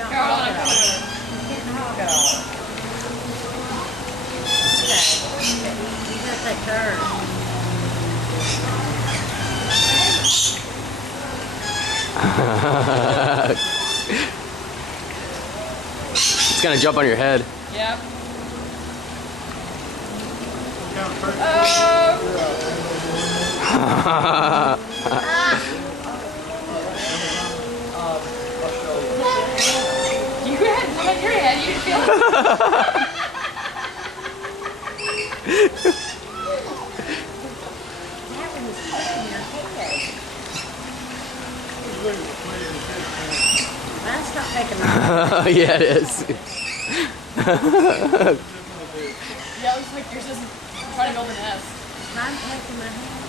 Don't Here, hold hog on, it I'm all. coming over. You can't hog it all. Okay. You gotta take turns. It's gonna jump on your head. Yep. You had some on your head. You didn't feel it. Having this put in your head. Mine's not taking my Yeah, it is. Yeah, it looks like yours isn't trying to build a nest. Mine's taking my head.